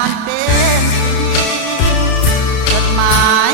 านเป็นปีจดหมาย